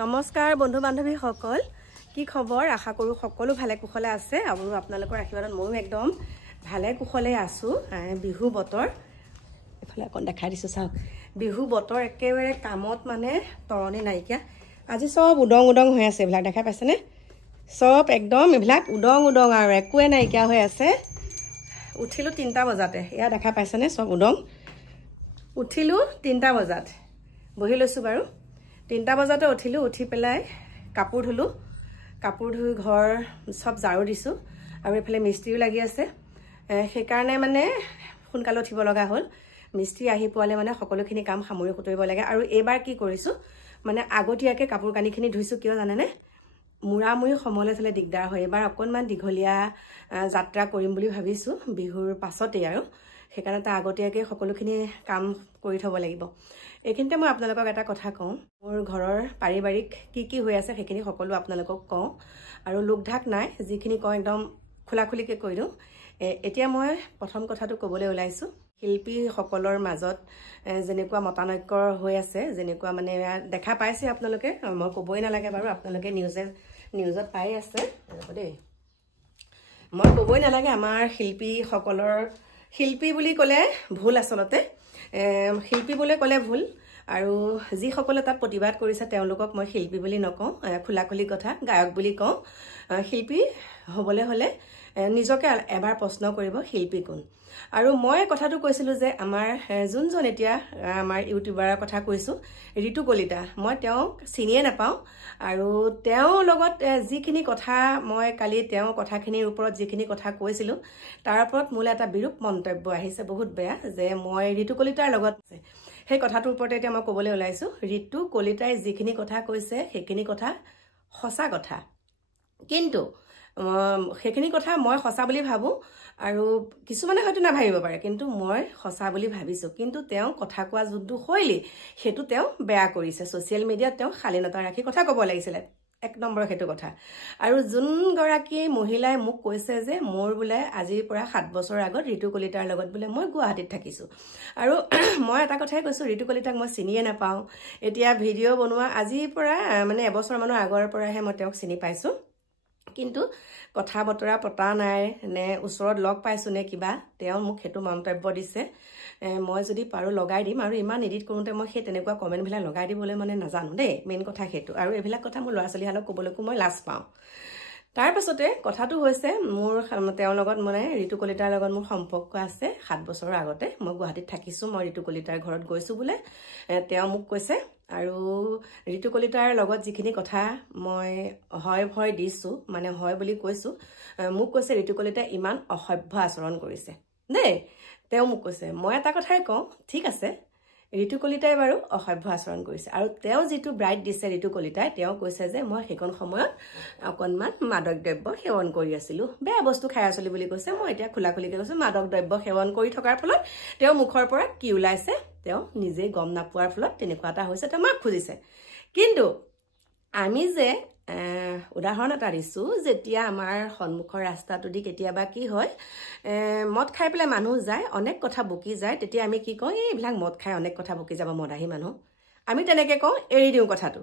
নমস্কাৰ বন্ধু বান্ধৱী সকল কি খবৰ আশা কৰো সকলো ভালে কুশলে আছে আৰু আপোনালোকৰ আশীৰ্বাদত ময়ো একদম ভালে কুশলে আছো বিহু বতৰ এফালে অকন দেখাই দিছো চাওক বিহু বতৰ একেবাৰে কামত মানে তৰণি নাইকিয়া আজি সব উদং উদং হৈ আছে এবিলাক দেখা পাইছেনে সব একদম এবিলাক উদং উদং আৰু একোৱে নাইকিয়া হৈ আছে উঠিলো 3টা বজাতে এয়া দেখা পাইছেনে সব উদং উঠিলো 3টা বজাত বহি লৈছো বাৰু 3টা বজাতে উঠিলো উঠি পেলাই কাপোৰ ধুই ঘৰ সব জাৰু দিছো আৰু এফালে মিস্ত্ৰীও লাগি আছে সেই কাৰণে মানে সোনকালে উঠিব লগা হ'ল মিস্ত্ৰী আহি পোৱালে মানে সকলোখিনি কাম সামৰি খুতৰিব লাগে আৰু এবাৰ কি কৰিছো মানে আগতীয়াকে কাপোৰ কানিখিনি ধুইছো কিয় জানেনে মুৰামুৰি সমলে থলে দিগদাৰ হয় এবাৰ অকনমান দীঘলীয়া যাত্ৰা কৰিম বুলি ভাবিছো বিহুৰ পাছতে আৰু সেইকাৰণে তা আগতীয়াকে সকলোখিনি কাম কৰি থব লাগিব এইখিনিতে মই আপোনালোকক এটা কথা কওঁ মোৰ ঘৰৰ পাৰিবাৰিক কি হৈ আছে সেইখিনি সকলো আপোনালোকক কওঁ আৰু লোকঢাক নাই যিখিনি কওঁ একদম খোলাখুলিকে কৈ দিওঁ এতিয়া মই প্ৰথম কথাটো ক'বলৈ ওলাইছো শিল্পী সকলৰ মাজত যেনেকুৱা মতানৈক্য হৈ আছে যেনেকুৱা মানে দেখা পাইছে আপোনালোকে মই ক'বই নালাগে বাৰু আপোনালোকে নিউজত পাই আছে দেই মই ক'বই নালাগে আমাৰ শিল্পী সকলৰ শিল্পী বুলি ক'লে ভুল আচলতে শিল্পী বুলি ক'লে ভুল আৰু যি সকলে তাত প্ৰতিবাদ কৰিছে তেওঁলোকক মই শিল্পী বুলি নকওঁ খোলাখুলি কথা গায়ক বুলি কওঁ শিল্পী হ'বলৈ হলে নিজকে এবাৰ প্ৰশ্ন কৰিব শিল্পী কোন আৰু মই কথাটো কৈছিলো যে আমাৰ যোনজন এতিয়া আমাৰ ইউটিউবাৰৰ কথা কৈছো ঋতু কলিতা মই তেওঁক চিনিয়ে নাপাওঁ আৰু তেওঁৰ লগত যিখিনি কথা মই কালি তেওঁৰ কথাখিনিৰ ওপৰত যিখিনি কথা কৈছিলো তাৰ ওপৰত মোলে এটা বিৰূপ মন্তব্য আহিছে বহুত বেয়া যে মই ঋতু কলিতাৰ লগত সেই কথাটোৰ ওপৰতে এতিয়া মই ক'বলৈ ওলাইছো ঋতু কলিতাই যিখিনি কথা কৈছে সেইখিনি কথা সঁচা কথা কিন্তু সেইখিনি কথা মই সঁচা বুলি ভাবো আৰু কিছুমানে হয়তো না ভাবিব পাৰে কিন্তু মই সঁচা বুলি ভাবিছো কিন্তু তেওঁ কথা কোৱা যোনটো শৈলী হেতু তেওঁ বেয়া কৰিছে সোশ্যাল মিডিয়াত তেওঁ শালীনতা ৰাখি কথা ক'ব লাগিছিল এক নম্বৰ হেতু কথা আৰু যোন গৰাকী মহিলাই মোক কৈছে যে মোৰ বোলে আজিৰ পৰা 7 বছৰ আগত ঋতু কলিতাৰ লগত বোলে মই গুৱাহাটীত থাকিছো আৰু মই এটা কথাই কৈছো ঋতু কলিতাক মই চিনিয়ে নাপাওঁ এতিয়া ভিডিঅ' বনোৱা আজিৰ পৰা মানে এবছৰ মানৰ আগৰ পৰাহে মই তেওঁক চিনি পাইছো কিন্তু কথা বতৰা পতা নাই নে ওচৰত লগ পাইছো নে কিবা তেওঁ মোক হেতু মন্তব্য দিছে মই যদি পাৰো লগাই দিম আৰু ইমান এডিট কৰোতে মই সেই তেনেকুৱা কমেন্ট বিলাক লগাই দিবলৈ মানে নাজানো দেই মেইন কথা হেতু আৰু এবিলাক কথা মোৰ ল'ৰা ছোৱালী হালক ক'বলৈকো মই লাজ পাওঁ তাৰ পাছতে কথাটো হৈছে মোৰ তেওঁৰ লগত মানে ঋতু কলিতাৰ লগত মোৰ সম্পৰ্ক আছে 7 বছৰৰ আগতে মই গুৱাহাটীত থাকিছো মই ঋতু কলিতাৰ ঘৰত গৈছো বোলে তেওঁ মোক কৈছে আৰু ঋতু কলিতাৰ লগত যিখিনি কথা মই হয় ভয় দিছো মানে হয় বুলি কৈছো মোক কৈছে ঋতু কলিতাই ইমান অসভ্য আচৰণ কৰিছে দেই তেওঁ মোক কৈছে মই এটা কথাই কওঁ ঠিক আছে ঋতু কলিতাই বাৰু অসভ্য আচৰণ কৰিছে আৰু তেওঁ যিটো ব্ৰাইট দিছে ঋতু কলিতাই তেওঁ কৈছে যে মই সেইখন সময়ত অকনমান মাদক দ্ৰব্য সেৱন কৰি আছিলো বেয়া বস্তু খাই আছিলো বুলি কৈছে মই এতিয়া খোলাখুলিকে কৈছো মাদক দ্ৰব্য সেৱন কৰি থকাৰ ফলত তেওঁ মুখৰ পৰা কি ওলাইছে তেওঁ নিজে গম নাপোৱাৰ ফলত তেনেকুৱা এটা হৈছে তেওঁ মাক খুজিছে কিন্তু আমি যে উদাহৰণ এটা দিছো যেতিয়া আমাৰ সন্মুখৰ ৰাস্তাটো দি কেতিয়াবা কি হয় মদ খাই পেলাই মানুহ যায় অনেক কথা বকি যায় তেতিয়া আমি কি কওঁ এইবিলাক মদ খাই অনেক কথা বকি যাব মদাহী মানুহ আমি তেনেকে কওঁ এৰি দিওঁ কথাটো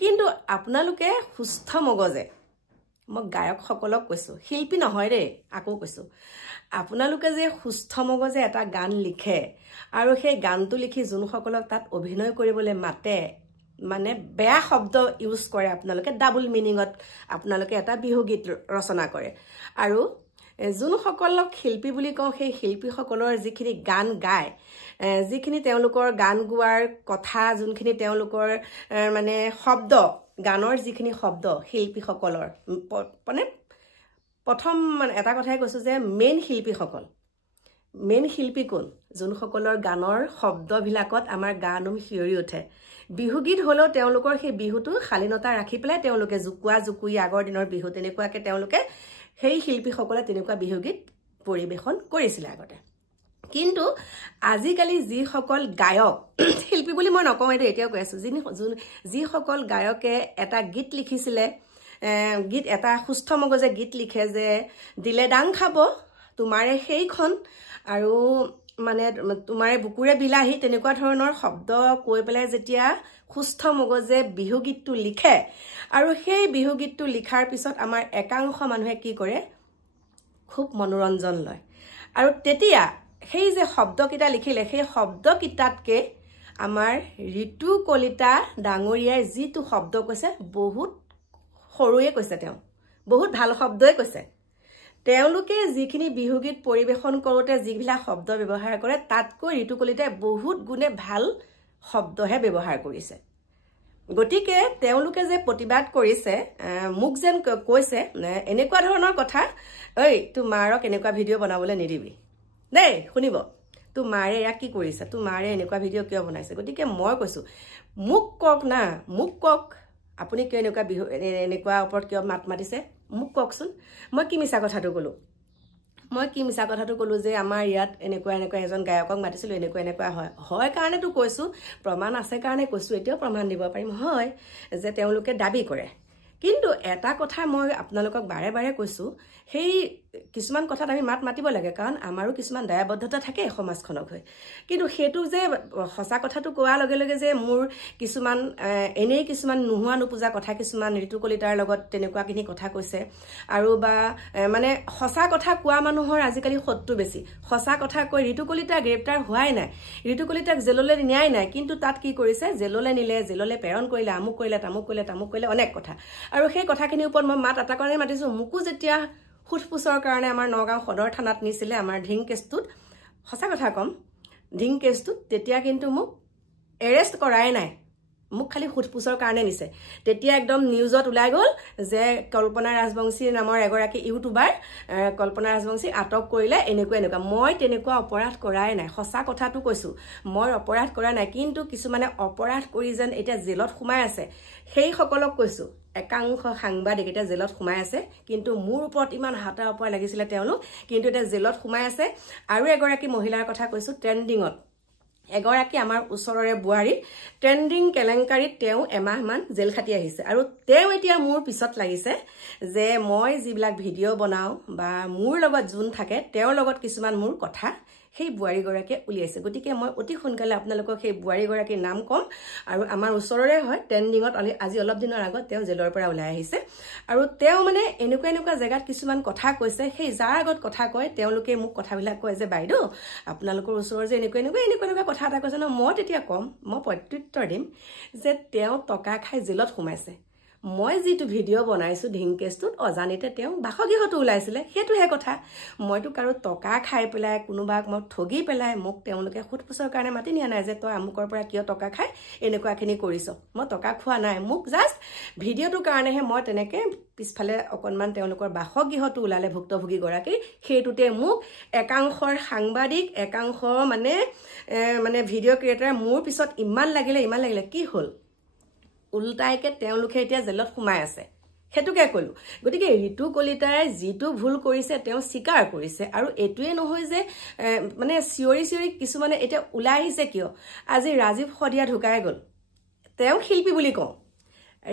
কিন্তু আপোনালোকে সুস্থ মগজে মই গায়ক সকলক কৈছো শিল্পী নহয় ৰে আকৌ কৈছো আপোনালোকে যে সুস্থ মগজে এটা গান লিখে আৰু সেই গানটো লিখি যোন সকলক তাত অভিনয় কৰিবলৈ মাতে মানে বেয়া শব্দ ইউজ কৰে আপোনালোকে ডাবল মিনিংত আপোনালোকে এটা বিহু গীত ৰচনা কৰে আৰু যোন সকলক শিল্পী বুলি কওঁ সেই শিল্পী সকলৰ যিখিনি গান গায় যিখিনি তেওঁলোকৰ গান গোৱাৰ কথা যোনখিনি তেওঁলোকৰ মানে শব্দ গানৰ যিখিনি শব্দ শিল্পী সকলৰ মানে প্ৰথম মানে এটা কথাই কৈছো যে মেইন শিল্পী কোন যোন সকলৰ গানৰ শব্দবিলাকত আমাৰ গানুম হিয়ৰি উঠে বিহু গীত হলেও তেওঁলোকৰ সেই বিহুটো শালীনতা ৰাখি পেলাই তেওঁলোকে জুকুই আগৰ দিনৰ বিহু তেনেকুৱাকে তেওঁলোকে সেই শিল্পী সকলে তেনেকুৱা বিহু গীত পৰিবেশন কৰিছিল আগতে কিন্তু আজিকালি যি সকল গায়ক শিল্পী বুলি মই নকওঁ এতিয়াও কৈ আছো যি সকল গায়কে এটা গীত লিখিছিলে গীত এটা সুস্থ মগজে গীত লিখে যে দিলে ডাং খাব তোমাৰে সেইখন আৰু মানে তোমাৰে বুকুৰে বিলাহী তেনেকুৱা ধৰণৰ শব্দ কৈ পেলাই যেতিয়া সুস্থ মগজে বিহু গীতটো লিখে আৰু সেই বিহু গীতটো লিখাৰ পিছত আমাৰ একাংশ মানুহে কি কৰে খুব মনোৰঞ্জন লয় আৰু তেতিয়া সেই যে শব্দকিটা লিখিলে সেই শব্দকিটাতকে আমাৰ ঋতু কলিতা ডাঙৰীয়াই যিটো শব্দ কৈছে বহুত সৰুৱে কৈছে তেওঁ বহুত ভাল শব্দই কৈছে তেওঁলোকে যিখিনি বিহুগীত পৰিবেশন কৰোতে যিবিলাক শব্দ ব্যৱহাৰ কৰে তাতকৈ ঋতু কলিতাই বহুত গুণে ভাল শব্দহে ব্যৱহাৰ কৰিছে গতিকে তেওঁলোকে যে প্ৰতিবাদ কৰিছে মুখ যেন কৈছে এনেকুৱা ধৰণৰ কথা ঐ তোমাৰক এনেকুৱা ভিডিঅ' বনাবলৈ নিদিবি দেই শুনিব তোমাৰে এয়া কি কৰিছে তোমাৰে এনেকুৱা ভিডিঅ' কিয় বনাইছে গতিকে মই কৈছো মুখ কক না মুখ কক আপুনি কিয় এনেকুৱা বিহু এনেকুৱা ওপৰত কিয় মাত মাতিছে মুখ ককচোন মই কি মিছা কথাটো ক'লো যে আমাৰ ইয়াত এনেকুৱা এজন গায়কক মাতিছিলো এনেকুৱা হয় কাৰণেতো কৈছো প্ৰমাণ আছে কাৰণে কৈছো এতিয়াও প্ৰমাণ দিব পাৰিম হয় যে তেওঁলোকে দাবী কৰে কিন্তু এটা কথা মই আপোনালোকক বাৰে বাৰে কৈছো সেই কিছুমান কথাত আমি মাতিব লাগে কাৰণ আমাৰো কিছুমান দায়বদ্ধতা থাকে সমাজখনক হৈ কিন্তু হেতু যে সঁচা কথাটো কোৱাৰ লগে লগে যে মোৰ কিছুমান এনেই কিছুমান নোহোৱা নুপুজা কথা কিছুমান ঋতু কলিতাৰ লগত তেনেকুৱা কিনি কথা কৈছে আৰু বা মানে সঁচা কথা কোৱা মানুহৰ আজিকালি শত্ৰু বেছি সঁচা কথা কৈ ঋতু কলিতা গ্ৰেপ্তাৰ হোৱাই নাই ঋতু কলিতাক জেললৈ নিয়াই নাই কিন্তু তাত কি কৰিছে জেললৈ নিলে জেললৈ প্ৰেৰণ কৰিলে আমুক কৰিলে তামুক কৰিলে অনেক কথা আৰু সেই কথাখিনিৰ ওপৰত মই মাত এটা কাৰণে মাতিছো মুকু যেতিয়া ফুটফুচৰ কাৰণে আমাৰ নগাঁও সদৰ থানাত নিছিলে আমাৰ ঢিং কেছটোত সঁচা কথা কম ঢিং কেছটোত তেতিয়া কিন্তু মোক এৰেষ্ট কৰাই নাই মোক খালি ফুটফুচৰ কাৰণে নিছে তেতিয়া একদম নিউজত ওলাই গ'ল যে কল্পনা ৰাজবংশী নামৰ এগৰাকী ইউটিউবাৰ কল্পনা ৰাজবংশী আটক কৰিলে এনেকুৱা মই তেনেকুৱা অপৰাধ কৰাই নাই সঁচা কথাটো কৈছো মই অপৰাধ কৰা নাই কিন্তু কিছুমানে অপৰাধ কৰি যেন এতিয়া জেলত সোমাই আছে সেই সকলক কৈছো একাংশ সাংবাদিক এটা জেলত সোমাই আছে কিন্তু মোৰ ওপৰত ইমান হাতা ওপৰ লাগিছিলে তেওঁলোক কিন্তু এটা জেলত সোমাই আছে আৰু এগৰাকী মহিলাৰ কথা কৈছো ট্ৰেন্ডিংত এগৰাকী আমাৰ ওচৰৰে বুৱাৰী ট্ৰেন্ডিং কেলেংকাৰীত তেওঁ এমাহমান জেল খাটি আহিছে আৰু তেওঁ এতিয়া মোৰ পিছত লাগিছে যে মই যিবিলাক ভিডিঅ' বনাও বা মোৰ লগত যোন থাকে তেওঁৰ লগত কিছুমান মোৰ কথা সেই বুৱাৰীগৰাকীয়ে উলিয়াইছে গতিকে মই অতি সোনকালে আপোনালোকক সেই বুৱাৰীগৰাকীৰ নাম কম আৰু আমাৰ ওচৰৰে হয় ট্ৰেন্ডিংত আজি অলপ দিনৰ আগত তেওঁ জেলৰ পৰা ওলাই আহিছে আৰু তেওঁ মানে এনেকুৱা জেগাত কিছুমান কথা কৈছে সেই যাৰ আগত কথা কয় তেওঁলোকে মোক কথাবিলাক কয় যে বাইদেউ আপোনালোকৰ ওচৰৰ যে এনেকুৱা কথা এটা কৈছে ন মই তেতিয়া কম মই প্ৰত্যুত্তৰ দিম যে তেওঁ টকা খাই জেলত সোমাইছে মই যিটো ভিডিঅ' বনাইছো ঢিং কেছটোত অজানিতে তেওঁ বাসগৃহতো ওলাইছিলে সেইটোহে কথা মইতো কাৰো টকা খাই পেলাই কোনোবাক মই ঠগি পেলাই মোক তেওঁলোকে ফুটফুচৰ কাৰণে মাতি নিয়া নাই যে তই আমুকৰ পৰা কিয় টকা খাই এনেকুৱাখিনি কৰিছ মই টকা খোৱা নাই মোক জাষ্ট ভিডিঅ'টোৰ কাৰণেহে মই তেনেকে পিছফালে অকণমান তেওঁলোকৰ বাসগৃহতো ওলালে ভুক্তভোগীগৰাকী সেইটোতে মোক একাংশৰ সাংবাদিক একাংশ মানে ভিডিঅ' ক্ৰিয়েটাৰ মোৰ পিছত ইমান লাগিলে কি হ'ল উল্টাইকে তেওঁলোকে এতিয়া জেলত সোমাই আছে হেতুকে কলো গতিকে ঋতু কলিতাই যিটো ভুল কৰিছে তেওঁ স্বীকাৰ কৰিছে আৰু এটোৱে নহয় যে মানে চিঞৰি কিছুমানে এতিয়া ওলাই আহিছে কিয় আজি ৰাজীৱ শদিয়া ঢুকাই গ'ল তেওঁ শিল্পী বুলি কওঁ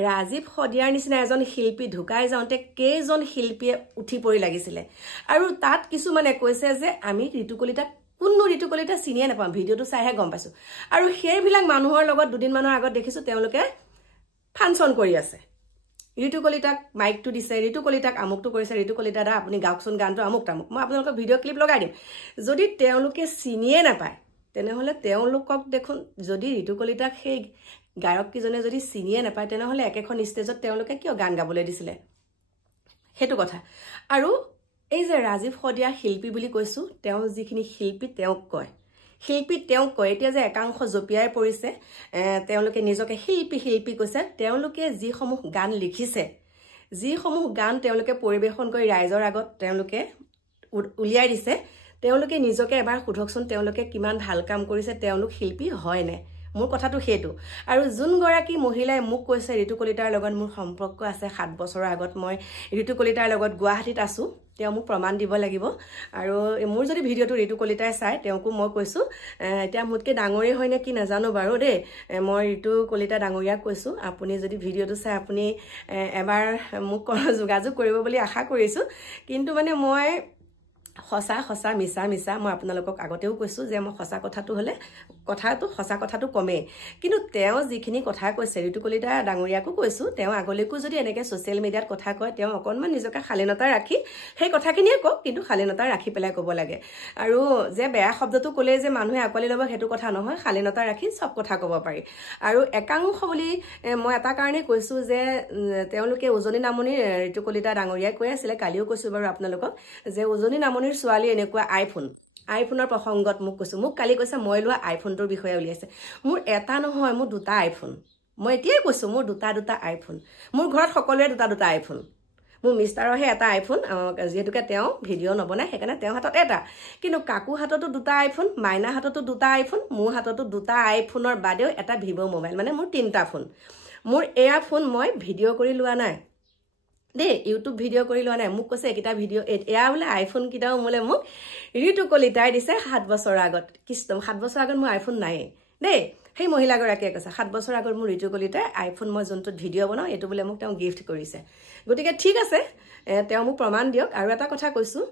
ৰাজীৱ শদিয়াৰ নিচিনা এজন শিল্পী ঢুকাই যাওঁতে কেইজন শিল্পীয়ে উঠি পৰি লাগিছিলে আৰু তাত কিছুমানে কৈছে যে আমি ঋতু কলিতাক কোনো ঋতু কলিতা চিনিয়ে নাপাওঁ ভিডিঅ'টো চাইহে গম পাইছো আৰু সেইবিলাক মানুহৰ লগত দুদিনমানৰ আগত দেখিছো তেওঁলোকে ফাংচন কৰি আছে ঋতু কলিতাক মাইকটো দিছে ঋতু কলিতাক আমুকটো কৰিছে ঋতু কলিতা দা আপুনি গাওকচোন গানটো আমুক তামুক মই আপোনালোকক ভিডিঅ' ক্লিপ লগাই দিম যদি তেওঁলোকে চিনিয়ে নাপায় তেনেহ'লে তেওঁলোকক দেখোন যদি ঋতু কলিতাক সেই গায়ককেইজনে যদি চিনিয়ে নাপায় তেনেহ'লে একেখন ষ্টেজত তেওঁলোকে কিয় গান গাবলৈ দিছিলে সেইটো কথা আৰু এই যে ৰাজীৱ শদিয়া শিল্পী বুলি কৈছো তেওঁ যিখিনি শিল্পী তেওঁক কয় এতিয়া যে একাংশ জপিয়াই পৰিছে তেওঁলোকে নিজকে শিল্পী কৈছে তেওঁলোকে যিসমূহ গান লিখিছে যিসমূহ গান তেওঁলোকে পৰিবেশন কৰি ৰাইজৰ আগত তেওঁলোকে উলিয়াই দিছে তেওঁলোকে নিজকে এবাৰ সুধকচোন তেওঁলোকে কিমান ভাল কাম কৰিছে তেওঁলোক শিল্পী হয় নে মোৰ কথাটো হেতু আৰু যোন গৰাকী মহিলাই মোক কৈছে ঋতু কলিতাৰ লগত মোৰ সম্পৰ্ক আছে 7 বছৰৰ আগত মই ঋতু কলিতাৰ লগত গুৱাহাটীত আছো তেওঁ মোক প্ৰমাণ দিব লাগিব আৰু মোৰ যদি ভিডিঅ'টো ঋতু কলিতাই চাই তেওঁকো মই কৈছো এতিয়া মোতকে ডাঙৰে হয় নে কি নাজানো বাৰু দেই মই ঋতু কলিতা ডাঙৰীয়াক কৈছো আপুনি যদি ভিডিঅ'টো চাই আপুনি এবাৰ মোক যোগাযোগ কৰিব বুলি আশা কৰিছো কিন্তু মানে মই সঁচা সঁচা মিছা মিছা মই আপোনালোকক আগতেও কৈছোঁ যে মই সঁচা কথাটো হ'লে সঁচা কথাটো কমেই কিন্তু তেওঁ যিখিনি কথা কৈছে ঋতু কলিতা ডাঙৰীয়াকো কৈছোঁ তেওঁ আগলৈকো যদি এনেকৈ ছ'চিয়েল মিডিয়াত কথা কয় তেওঁ অকণমান নিজকে শালীনতা ৰাখি সেই কথাখিনিয়ে কওক কিন্তু শালীনতা ৰাখি পেলাই ক'ব লাগে আৰু যে বেয়া শব্দটো ক'লে যে মানুহে আঁকোৱালি ল'ব সেইটো কথা নহয় শালীনতা ৰাখি চব কথা ক'ব পাৰি আৰু একাংশ বুলি মই এটা কাৰণেই কৈছোঁ যে তেওঁলোকে উজনি নামনিৰ ঋতু কলিতা ডাঙৰীয়াই কৈ আছিলে কালিও কৈছোঁ বাৰু আপোনালোকক যে উজনি নামনিৰ ছোৱালী এনেকুৱা আইফোনৰ প্ৰসংগত মোক কৈছোঁ মোক কালি কৈছে মই লোৱা আইফোনটোৰ বিষয়ে উলিয়াইছে মোৰ এটা নহয় মোৰ দুটা আইফোন মই এতিয়াই কৈছোঁ মোৰ দুটা আইফোন মোৰ ঘৰত সকলোৰে দুটা আইফোন মোৰ মিষ্টাৰৰহে এটা আইফোন যিহেতুকে তেওঁ ভিডিঅ' নবনায় সেইকাৰণে তেওঁৰ হাতত এটা কিন্তু কাকু হাততো দুটা আইফোন মাইনা হাততো দুটা আইফোন মোৰ হাততো দুটা আইফোনৰ বাদেও এটা ভিভ' মোবাইল মানে মোৰ 3টা ফোন মোৰ এয়া ফোন মই ভিডিঅ' কৰি লোৱা নাই দেই ইউটিউব ভিডিঅ' কৰি লোৱা নাই মোক কৈছে এইকেইটা ভিডিঅ' এয়া বোলে আইফোন কেইটাও মোলে মোক ঋতু কলিতাই দিছে 7 বছৰৰ আগত 7 বছৰ আগত মোৰ আইফোন নাইয়ে দেই সেই মহিলাগৰাকীয়ে কৈছে 7 বছৰ আগত মোৰ ঋতু কলিতাই আইফোন মই যোনটোত ভিডিঅ' বনাওঁ এইটো বোলে মোক তেওঁ গিফ্ট কৰিছে গতিকে ঠিক আছে তেওঁ মোক প্ৰমাণ দিয়ক আৰু এটা কথা কৈছোঁ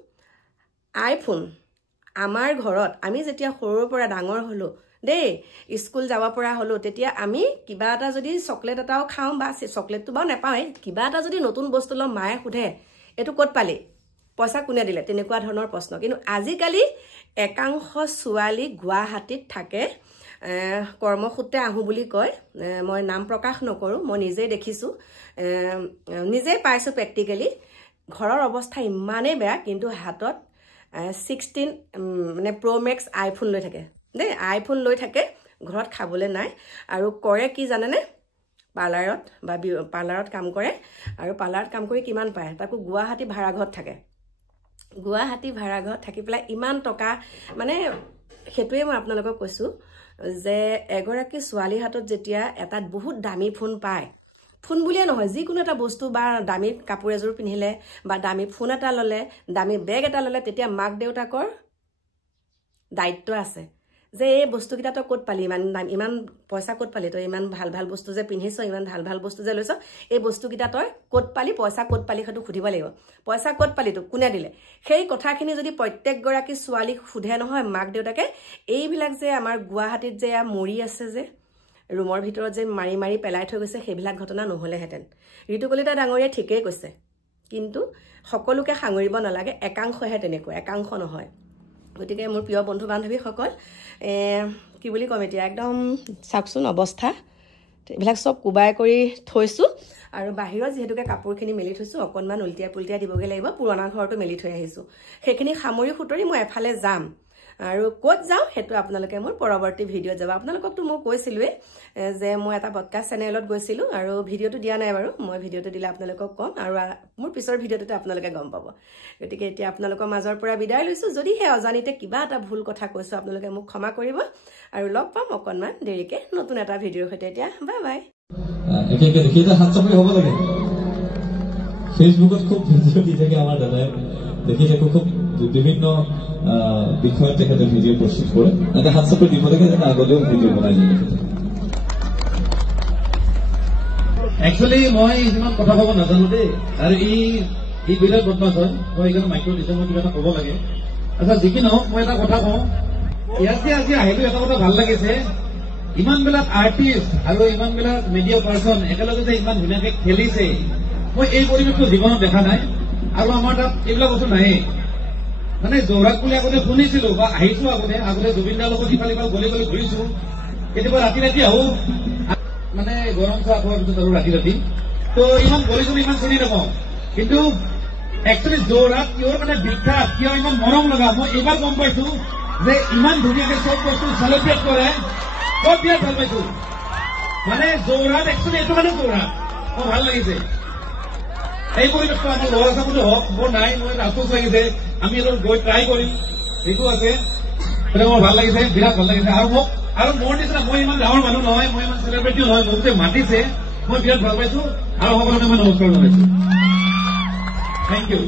আইফোন আমাৰ ঘৰত আমি যেতিয়া সৰুৰ পৰা ডাঙৰ হ'লোঁ দেই স্কুল যাব পৰা হ'লোঁ তেতিয়া আমি কিবা এটা যদি চকলেট এটাও খাওঁ বা চকলেটটো বাৰু নাপাওঁৱে কিবা এটা যদি নতুন বস্তু লওঁ মায়ে সোধে এইটো ক'ত পালি পইচা কোনে দিলে তেনেকুৱা ধৰণৰ প্ৰশ্ন কিন্তু আজিকালি একাংশ ছোৱালী গুৱাহাটীত থাকে কৰ্মসূত্ৰে আহোঁ বুলি কয় মই নাম প্ৰকাশ নকৰোঁ মই নিজেই দেখিছোঁ নিজেই পাইছোঁ প্ৰেক্টিকেলি ঘৰৰ অৱস্থা ইমানেই বেয়া কিন্তু হাতত 16 মানে প্ৰ' মেক্স আইফোন লৈ থাকে দেই আইফোন লৈ থাকে ঘৰত খাবলৈ নাই আৰু কৰে কি জানেনে পাৰ্লাৰত কাম কৰে আৰু পাৰ্লাৰত কাম কৰি কিমান পায় তাকো গুৱাহাটী ভাড়াঘৰত থাকে গুৱাহাটী ভাড়াঘৰত থাকি পেলাই ইমান টকা মানে সেইটোৱে মই আপোনালোকক কৈছোঁ যে এগৰাকী ছোৱালীৰ হাতত যেতিয়া এটা বহুত দামী ফোন পায় ফোন বুলিয়ে নহয় যিকোনো এটা বস্তু বা দামী কাপোৰ এযোৰ পিন্ধিলে বা দামী ফোন এটা ল'লে দামী বেগ এটা ল'লে তেতিয়া মাক দেউতাকৰ দায়িত্ব আছে যে এই বস্তুকেইটা তই ক'ত পালি ইমান পইচা ক'ত পালি তই ইমান ভাল বস্তু যে পিন্ধিছ ইমান ভাল বস্তু যে লৈছ এই বস্তুকেইটা তই ক'ত পালি পইচা ক'ত পালি সেইটো সুধিব লাগিব পইচা ক'ত পালি তোক কোনে দিলে সেই কথাখিনি যদি প্ৰত্যেকগৰাকী ছোৱালীক সোধে নহয় মাক দেউতাকে এইবিলাক যে আমাৰ গুৱাহাটীত যে মৰি আছে যে ৰুমৰ ভিতৰত যে মাৰি পেলাই থৈ গৈছে সেইবিলাক ঘটনা নহ'লেহেঁতেন ঋতু কলিতা ডাঙৰীয়াই ঠিকেই কৈছে কিন্তু সকলোকে সাঙুৰিব নালাগে একাংশহে তেনেকুৱা একাংশ নহয় গতিকে মোৰ প্ৰিয় বন্ধু বান্ধৱীসকল কি বুলি ক'ম এতিয়া একদম চাওকচোন অৱস্থা এইবিলাক চব কোবাই কৰি থৈছোঁ আৰু বাহিৰত যিহেতুকে কাপোৰখিনি মেলি থৈছোঁ অকণমান উল্টিয়াই পুল্টিয়াই দিবগৈ লাগিব পুৰণা ঘৰটো মেলি থৈ আহিছোঁ সেইখিনি সামৰি সুতৰি মই এফালে যাম আৰু ক'ত যাওঁ সেইটো আপোনালোকে মোৰ পৰৱৰ্তী ভিডিঅ'ত যাব আপোনালোককতো মই কৈছিলোঁৱে যে মই এটা পডকাষ্ট চেনেলত গৈছিলোঁ আৰু ভিডিঅ'টো দিয়া নাই বাৰু মই ভিডিঅ'টো দিলে আপোনালোকক ক'ম আৰু মোৰ পিছৰ ভিডিঅ'টোতে আপোনালোকে গম পাব গতিকে এতিয়া আপোনালোকৰ মাজৰ পৰা বিদায় লৈছোঁ যদিহে অজানিতে কিবা এটা ভুল কথা কৈছোঁ আপোনালোকে মোক ক্ষমা কৰিব আৰু লগ পাম অকণমান দেৰিকৈ নতুন এটা ভিডিঅ'ৰ সৈতে এতিয়া বাই বাই ফেচবুকত খুব ভিডিঅ' দি থাকে আমাৰ দাদাই দেখি থাকোঁ খুব বিভিন্ন বিষয়ত তেখেতে ভিডিঅ' প্ৰস্তুত কৰে এটা হাত চাপৰি দিব লাগে যেনে আগতেও ভিডিঅ' বনাই দিয়ে একচুৱেলি মই ইমান কথা ক'ব নাজানো দেই আৰু ই বিৰাট বদমাছ হয় মই এইকাৰণে মাইক্ৰ' দিছোঁ মই কিবা এটা ক'ব লাগে আচ্ছা যি কি নহওক মই এটা কথা কওঁ ইয়াতে আজি আহিলোঁ এটা কথা ভাল লাগিছে ইমানবিলাক আৰ্টিষ্ট আৰু ইমানবিলাক মিডিয়া পাৰ্চন একেলগে যে ইমান ধুনীয়াকৈ খেলিছে মই এই পৰিৱেশটো জীৱনত দেখা নাই আৰু আমাৰ তাত এইবিলাক বস্তু নাহে মানে যোৰহাট বুলি আগতে শুনিছিলো বা আহিছো আগতে জুবিন দাৰ লগত ইফাল ইফাল গলি ঘূৰিছো কেতিয়াবা ৰাতি আহো মানে গৰম খোৱা খোৱাৰ পিছত আৰু ৰাতি তো ইমান গলি ইমান চিনি নাপাওঁ কিন্তু একচুৱেলি যোৰহাট কিহৰ কাৰণে বিখ্যাত কিয় ইমান মৰম লগা মই এইবাৰ গম পাইছো যে ইমান ধুনীয়াকৈ চব বস্তু চেলিব্ৰেট কৰে ক'ত বিৰাট ভাল পাইছো মানে যোৰহাট একচুৱেলি এইটো কাৰণে যোৰহাট মোৰ ভাল লাগিছে এই পৰিৱেশটো আমাৰ ল'ৰা চাবলৈ হওক মোৰ নাই মই আফচোচ লাগিছে আমি অলপ গৈ ট্ৰাই কৰিম এইটো আছে মোৰ ভাল লাগিছে বিৰাট ভাল লাগিছে আৰু মোৰ নিচিনা মই ইমান ডাঙৰ মানুহ নহয় মই ইমান চেলিব্ৰিটিও নহয় মোক যে মাতিছে মই বিৰাট ভাল পাইছো আৰু সকলোকে মই নমস্কাৰ জনাইছো থেংক ইউ